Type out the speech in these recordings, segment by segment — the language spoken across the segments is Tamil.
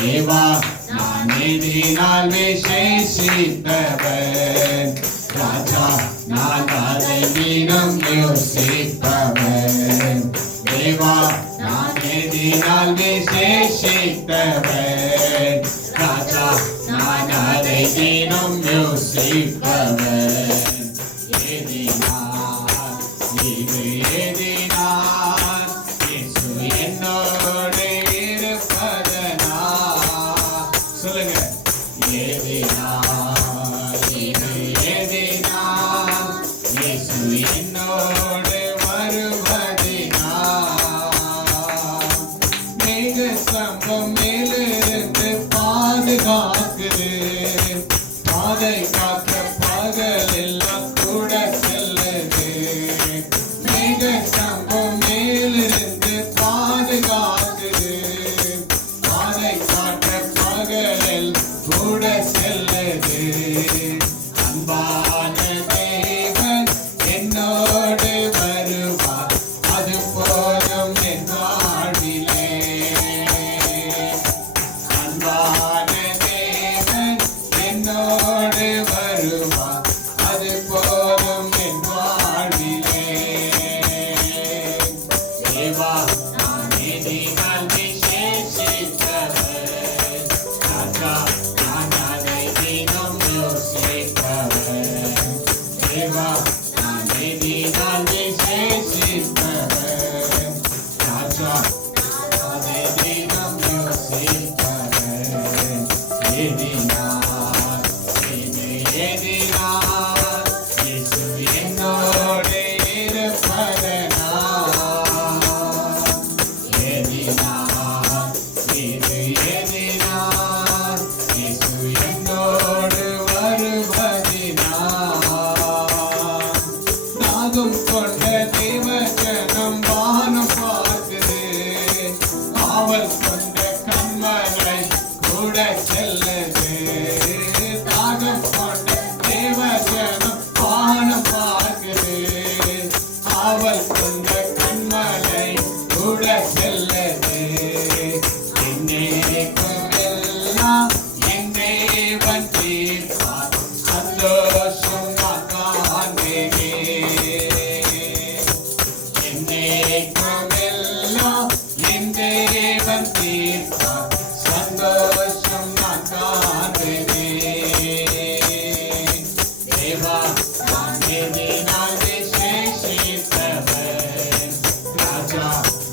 தேவா நான் எதினால் விசேஷித்தவன், ராஜா நான் அதை தினம் யோசிப்பவன். தேவா நான் எதினால் விசேஷித்தவன், ராஜா நான் அதை தினம் யோசிப்பவன். எதினால் இது எதினால் இயேசு என்னோடு இருப்பதனால். சொல்லுங்க. எதினால் இது எதினால் இயேசு என்னோடு வருவதினால். மேக ஸ்தம்பம் மேலிருந்து பாதுகாக்குது, பாதை காக்க பகலெல்லாம் கூட செல்லுது. மேக ஸ்தம்பம் மேலிருந்து பாதுகாக்குது, பாதை காக்க பகலில் கூட செல்லுது. அன்பான தேவன் என்னோடு வருவார், அது போதும் என் வாழ்விலே. அன்பான தேவன் என்னோடு வருவார், அது போதும் என் வாழ்விலே. தேவா நான் எதினால் விசேஷித்தவன், ராஜா நான் அதை தினம் யோசிப்பவன். தேவா நான் எதினால் விசேஷித்தவன், ராஜா அதை தினம் யோசிப்பவன். எதினால் இது எதினால் இயேசு என்னோடு இருப்பதனால். எதினால் இது எதினால் இயேசு என்னோடு வருவதினால். நாகம் கொண்ட தேவஜனம் வானம் பார்க்குது, காவல் கொண்ட கண்மலை கூட செல்லுது. தாகம் கொண்ட தேவஜனம் வானம் பார்க்குது, காவல் கொண்ட கண்மலை கூட செல்லுது. என்னைக்கும் எல்லாம் என் தேவன் தீர்ப்பார், சந்தோஷம் நான் காண்கிறேன். என்னைக்கும் எல்லாம் என் தேவன் தீர்ப்பார், சந்தோஷம் நான் காண்கிறேன். தேவா நான் எதினால் விசேஷித்தவன், ராஜா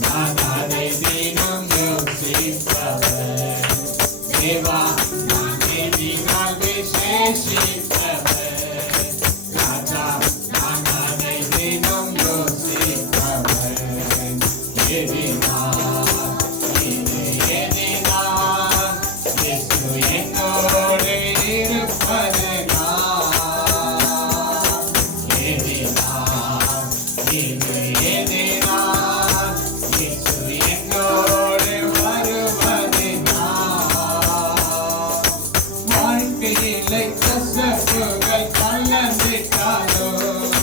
நான் அதை தினம் யோசிப்பவன். தேவா நான் எதினால் விசேஷித்தவன், ராஜா நான் அதை தினம் யோசிப்பவன். எதினால் இது எதினால் இயேசு என்னோடு இருப்பதனால். எதினால் இது எதினால் இயேசு என்னோடு வருவதினால். வாழ்க்கையிலே கசப்புகள் கலந்திட்டாலும்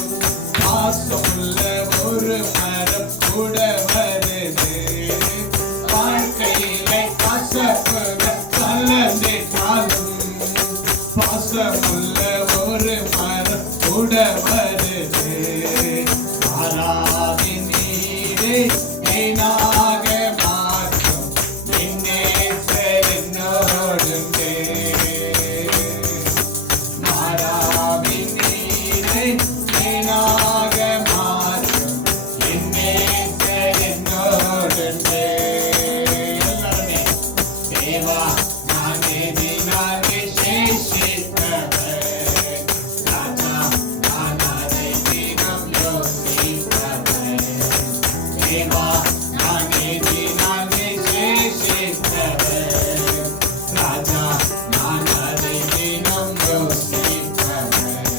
பாசமுள்ள ஒரு மரம் கூட வருது. வாழ்க்கையிலே கசப்புகள் கலந்திட்டாலும் பாசமுள்ள ஒரு மரம் கூட வருது. மாறாவின் நீரே வீணாக மாற்றும் என் நேசர் என்னோடுண்டே. மாறாவின் நீரே வீணாக மாற்றும் என் நேசர் என்னோடுண்டே. எல்லாருமே தேவா நான் எதினால் விசேஷித்தவன், ராஜா நான் அதை தினம் யோசிப்பவன். தேவா நான் எதினால் விசேஷித்தவன், ராஜா நான் அதை தினம் யோசிப்பவன்.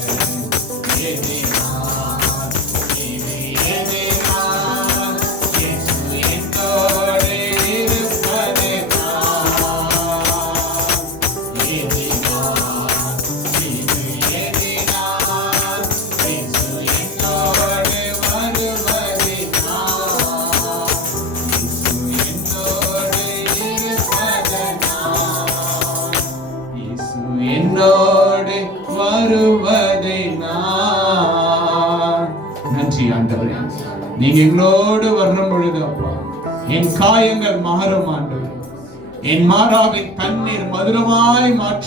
எதினால் இது எதினால் இயேசு என்னோடு இருப்பதனால். வருவதை நான். நன்றி ஆண்டவரே, நீங்க எங்களோடு வரும் பொழுது அப்பா என் காயங்கள் மாறும் ஆண்டவரே. என் மாறாவின் தண்ணீர் மதுரமாய் மாற்று.